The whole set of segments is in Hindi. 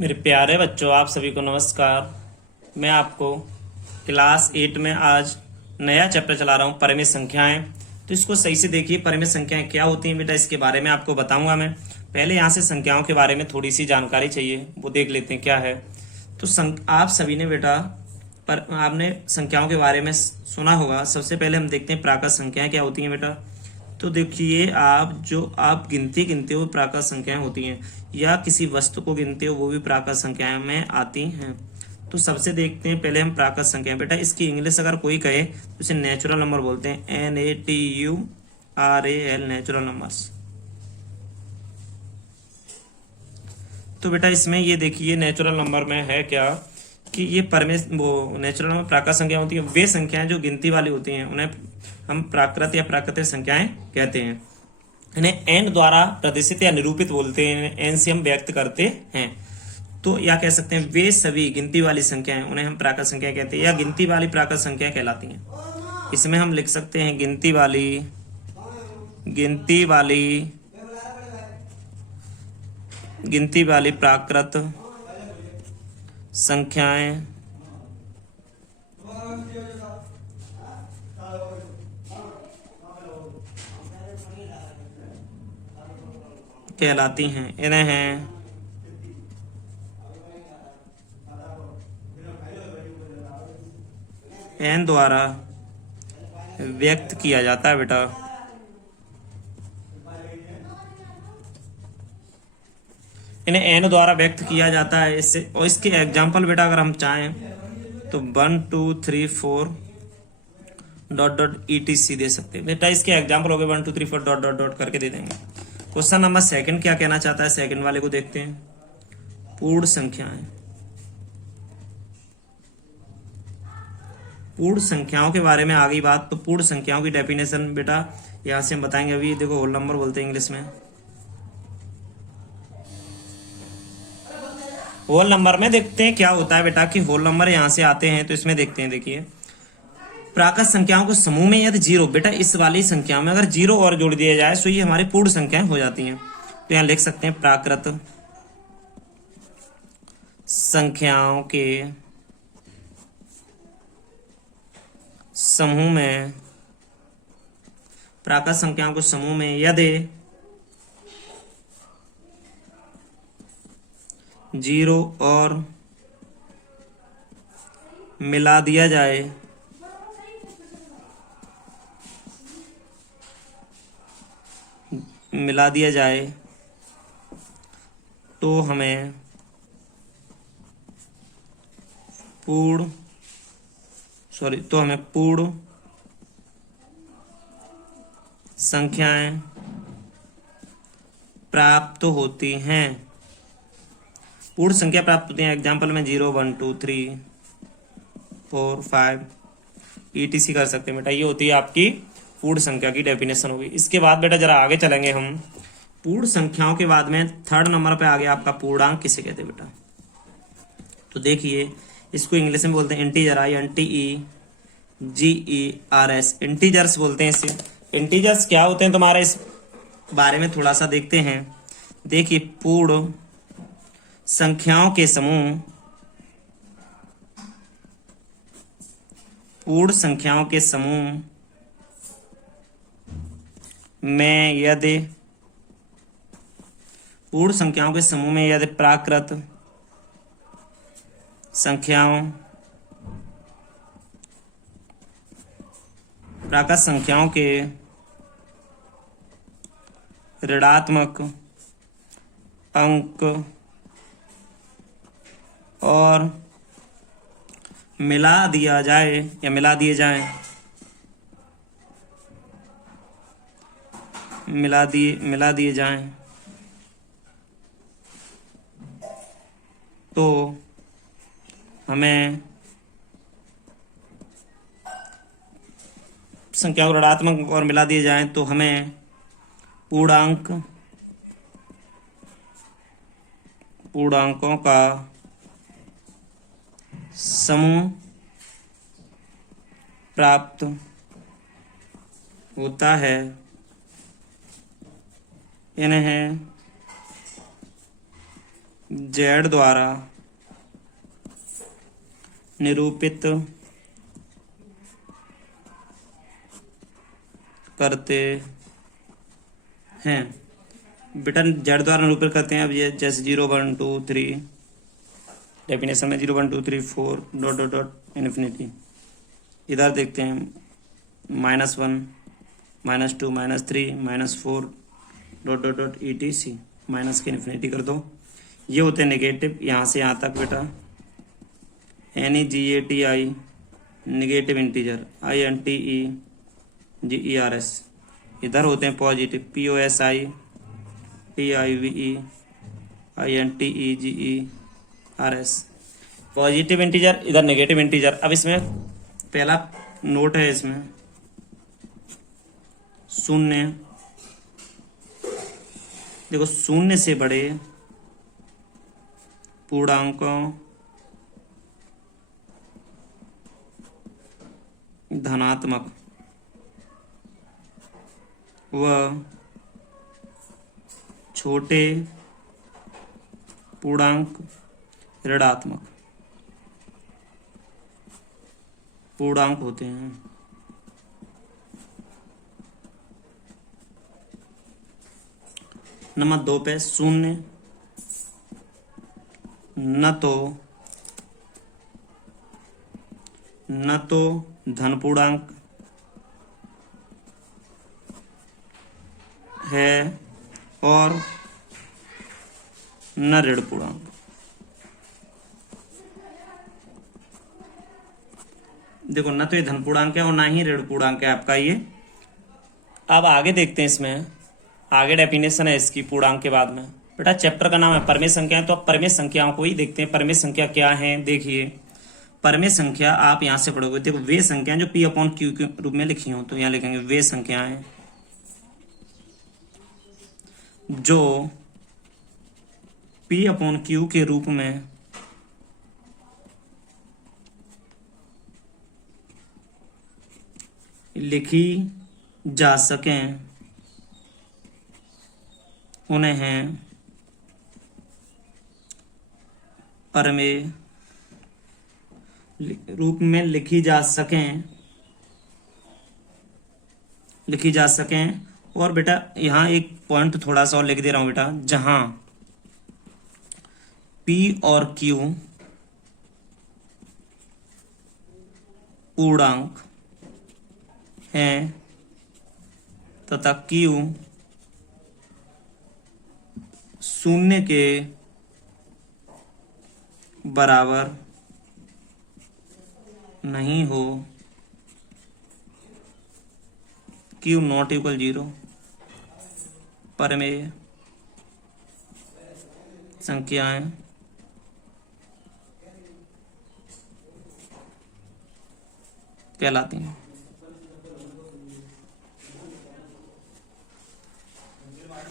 मेरे प्यारे बच्चों, आप सभी को नमस्कार। मैं आपको क्लास 8 में आज नया चैप्टर चला रहा हूँ, परिमित संख्याएं। तो इसको सही से देखिए, परिमित संख्याएं क्या होती हैं बेटा, इसके बारे में आपको बताऊंगा मैं। पहले यहाँ से संख्याओं के बारे में थोड़ी सी जानकारी चाहिए, वो देख लेते हैं क्या है। तो आप सभी ने बेटा पर आपने संख्याओं के बारे में सुना होगा। सबसे पहले हम देखते हैं प्राकृत संख्याएं क्या होती हैं बेटा। तो देखिए, आप गिनती गिनते हो प्राकृत संख्याएं होती हैं, या किसी वस्तु को गिनते हो वो भी प्राकृत संख्याएं में आती हैं। तो सबसे देखते हैं पहले हम प्राकृत संख्याएं। बेटा इसकी इंग्लिश अगर कोई कहे तो इसे नेचुरल नंबर बोलते हैं, NATURAL, नेचुरल नंबर्स। तो बेटा इसमें ये देखिए, नेचुरल नंबर में है क्या कि ये नेचुरल नंबर प्राकृत संख्या होती है। वे संख्याएं जो गिनती वाली होती हैं उन्हें हम प्राकृत या प्राकृतिक संख्याएं कहते हैं। इन्हें एन द्वारा प्रदर्शित या निरूपित बोलते हैं, एन से हम व्यक्त करते हैं। तो या कह सकते हैं वे सभी गिनती वाली संख्याएं उन्हें हम प्राकृत संख्या कहते हैं, या गिनती वाली प्राकृत संख्या कहलाती हैं। इसमें हम लिख सकते हैं गिनती वाली प्राकृत संख्याएं कहलाती हैं। इन्हें एन द्वारा व्यक्त किया जाता है बेटा। इन्हें एन द्वारा व्यक्त किया जाता है। इससे और इसके एग्जाम्पल बेटा अगर हम चाहें तो 1 2 3 4 ... ETC दे सकते हैं बेटा। इसके एग्जाम्पल हो गए 1 2 3 4 ... करके दे देंगे। क्वेश्चन नंबर सेकंड क्या कहना चाहता है, सेकंड वाले को देखते हैं। पूर्ण संख्याएं, पूर्ण संख्याओं के बारे में आ गई बात। तो पूर्ण संख्याओं की डेफिनेशन बेटा यहां से हम बताएंगे। अभी देखो, होल नंबर बोलते हैं इंग्लिश में। होल नंबर में देखते हैं क्या होता है बेटा कि होल नंबर यहां से आते हैं। तो इसमें देखते हैं, देखिए प्राकृत संख्याओं को समूह में यदि जीरो, बेटा इस वाली संख्या में अगर जीरो और जोड़ दिया जाए तो ये हमारी पूर्ण संख्याएं हो जाती हैं। तो यहां लिख सकते हैं प्राकृत संख्याओं के समूह में, प्राकृत संख्याओं को समूह में यदि जीरो और मिला दिया जाए तो हमें पूर्ण संख्याएं प्राप्त होती हैं। पूर्ण संख्या प्राप्त होती हैं। एग्जाम्पल में 0 1 2 3 4 5 ETC कर सकते हैं बेटा। ये होती है आपकी पूर्ण संख्या की डेफिनेशन होगी। इसके बाद बेटा जरा आगे चलेंगे हम। पूर्ण संख्याओं के बाद में थर्ड नंबर पे आ गया आपका पूर्णांक किसे कहते हैं बेटा। तो देखिए, इसको इंग्लिश में बोलते हैं इंटीजर, INTEGERS, इंटीजर्स बोलते हैं इसे। इंटीजर्स क्या होते हैं तुम्हारे, इस बारे में थोड़ा सा देखते हैं। देखिए, पूर्ण संख्याओं के समूह में यदि प्राकृत संख्याओं के ऋणात्मक अंक और मिला दिए जाएं तो हमें संख्याओं ऋणात्मक और मिला दिए जाएं तो हमें पूर्णांकों का समूह प्राप्त होता है। इन्हें जेड द्वारा निरूपित करते हैं। बेटा जेड द्वारा निरूपित करते हैं। अब ये जैसे 0 1 2 3 डेफिनेशन में 0 1 2 3 4 डॉट डॉट डॉट इन्फिनिटी। इधर देखते हैं -1 -2 -3 -4 dot dot dot ETC minus के इन्फिनिटी कर दो। ये होते हैं नेगेटिव, यहाँ से यहाँ तक बेटा NEGATI नेगेटिव इंटीजर INTEGERS। इधर होते हैं positive POSI PIVE INTEGERS positive integer, इधर नेगेटिव इंटीजर। अब इसमें पहला नोट है, इसमें शून्य, देखो शून्य से बड़े पूर्णांकों धनात्मक व छोटे पूर्णांक ऋणात्मक पूर्णांक होते हैं। नंबर 2 पे शून्य न तो धन पूर्णांक है और न ऋण पूर्णांक। देखो न तो ये धन पूर्णांक है और ना ही ऋण पूर्णांक है आपका ये। अब आगे देखते हैं, इसमें आगे डेफिनेशन है इसकी पूर्णांक के बाद में। बेटा चैप्टर का नाम है परमेय संख्याएं, तो अब परमेय संख्याओं को ही देखते हैं। परमेय संख्या क्या है, देखिए परमेय संख्या आप यहां से पढ़ोगे, देखो वे संख्याएं जो P/Q के रूप में लिखी हो, तो यहां लिखेंगे वे संख्याएं जो P/Q के रूप में लिखी जा सकें उन्हें परमेय रूप में लिखी जा सकें। और बेटा यहाँ एक पॉइंट थोड़ा सा और लिख दे रहा हूं बेटा, जहां P और Q पूर्णांक हैं तथा Q शून्य के बराबर नहीं हो, Q नॉट इक्वल 0, परमेय संख्याएं कहलाती हैं।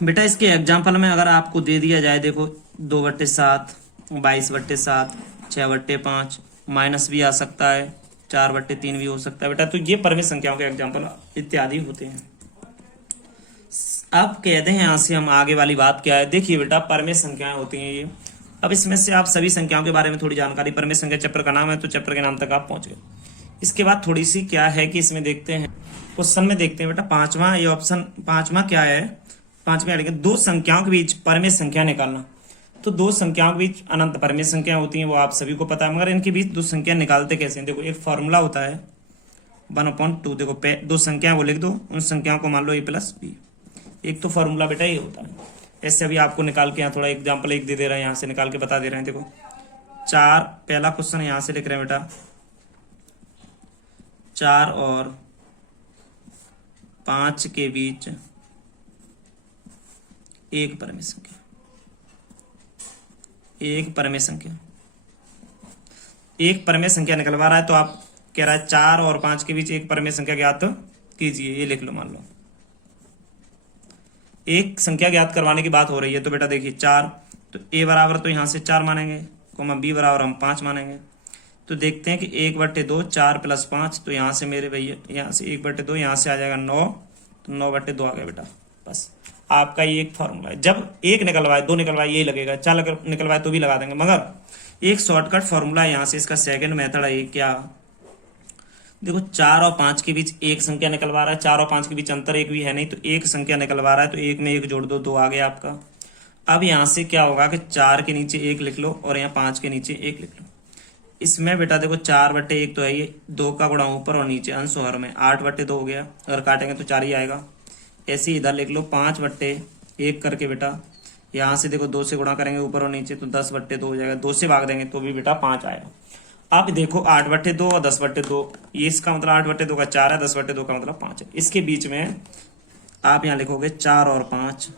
बेटा इसके एग्जाम्पल में अगर आपको दे दिया जाए, देखो 2/7 22/7 6/5 माइनस भी आ सकता है, 4/3 भी हो सकता है बेटा। तो ये परमेय संख्याओं के एग्जाम्पल इत्यादि होते हैं। अब कहते हैं यहाँ से हम आगे वाली बात क्या है, देखिए बेटा परमेय संख्याएं होती हैं ये। अब इसमें से आप सभी संख्याओं के बारे में थोड़ी जानकारी, परमेय संख्या चैप्टर का नाम है तो चैप्टर के नाम तक आप पहुंच गए। इसके बाद थोड़ी सी क्या है कि इसमें देखते हैं, क्वेश्चन में देखते हैं बेटा पांचवा, ये ऑप्शन पांचवा क्या है, पांचवें अड़ेंगे दो संख्याओं के बीच परमेय संख्या निकालना। तो दो संख्याओं के बीच अनंत परमेय संख्या होती हैं, वो आप सभी को पता है, मगर इनके बीच दो संख्या निकालते कैसे हैं। देखो एक फॉर्मूला होता है 1/2। देखो दो संख्या वो लिख दो, उन संख्याओं को मान लो a+b। एक तो फॉर्मूला बेटा ये होता है। ऐसे अभी आपको निकाल के यहाँ थोड़ा एग्जाम्पल एक दे रहे हैं, यहाँ से निकाल के बता दे रहे हैं। देखो 4, पहला क्वेश्चन यहाँ से लिख रहे हैं बेटा 4 और 5 के बीच एक परमेय संख्या, एक परमेय संख्या निकलवा रहा है। तो आप कह रहा है 4 और 5 के बीच एक परमेय संख्या ज्ञात कीजिए, ये लिख लो। मान लो एक संख्या ज्ञात करवाने की बात हो रही है, तो बेटा देखिए 4, तो a बराबर तो यहां से 4 मानेंगे, b बराबर हम 5 मानेंगे। तो देखते हैं कि 1/2 4 + 5, तो यहाँ से मेरे भैया यहाँ से 1/2 यहाँ से आ जाएगा 9, तो 9/2 आ गया बेटा बस आपका ये एक फॉर्मूला है। जब एक निकलवाए, दो निकलवाए, यही लगेगा, चार निकलवाए तो भी लगा देंगे, मगर एक शॉर्टकट फॉर्मूला है यहाँ से। इसका सेकंड मेथड है क्या, देखो 4 और 5 के बीच एक संख्या निकलवा रहा है, 4 और 5 के बीच अंतर एक भी है नहीं, तो एक संख्या निकलवा रहा है, तो एक में एक जोड़ दो, 2 आ गया आपका। अब यहां से क्या होगा कि 4 के नीचे 1 लिख लो और यहाँ 5 के नीचे 1 लिख लो। इसमें बेटा देखो 4/1 तो है ये, 2 का गुणा ऊपर और नीचे अंश और हर में 8/2 हो गया, अगर काटेंगे तो 4 ही आएगा। ऐसे ही इधर लिख लो 5/1 करके बेटा, यहाँ से देखो 2 से गुणा करेंगे ऊपर और नीचे तो 10/2 हो जाएगा, 2 से भाग देंगे तो भी बेटा 5 आएगा। अब देखो 8/2 और 10/2, ये इसका मतलब 8/2 का 4 है, 10/2 का मतलब 5 है। इसके बीच में आप यहाँ लिखोगे 4 और 5,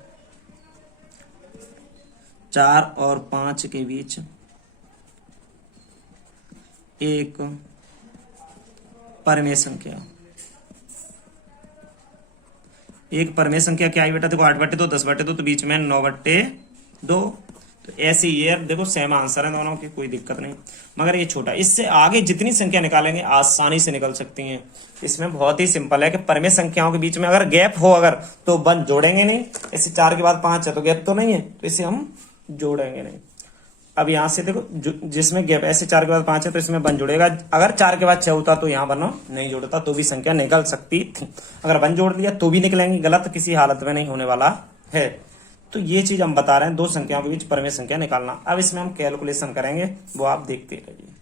4 और 5 के बीच एक परमेय संख्या। एक परमेय संख्या क्या है बेटा, देखो 8/2, 10/2 तो बीच में 9/2। तो ऐसे ये देखो सेम आंसर है दोनों के, कोई दिक्कत नहीं, मगर ये छोटा। इससे आगे जितनी संख्या निकालेंगे आसानी से निकल सकती हैं। इसमें बहुत ही सिंपल है कि परमेय संख्याओं के बीच में अगर गैप हो अगर तो बन जोड़ेंगे नहीं। इससे 4 के बाद 5 है तो गैप तो नहीं है, तो इसे हम जोड़ेंगे नहीं। अब यहां से देखो जिसमें गैप, ऐसे 4 के बाद 5 है तो इसमें बन जुड़ेगा। अगर 4 के बाद 6 होता तो यहाँ बना नहीं जोड़ता तो भी संख्या निकल सकती थी। अगर बन जोड़ दिया तो भी निकलेंगी, गलत किसी हालत में नहीं होने वाला है। तो ये चीज हम बता रहे हैं, दो संख्याओं के बीच परमेय संख्या निकालना। अब इसमें हम कैलकुलेशन करेंगे, वो आप देखते रहिए।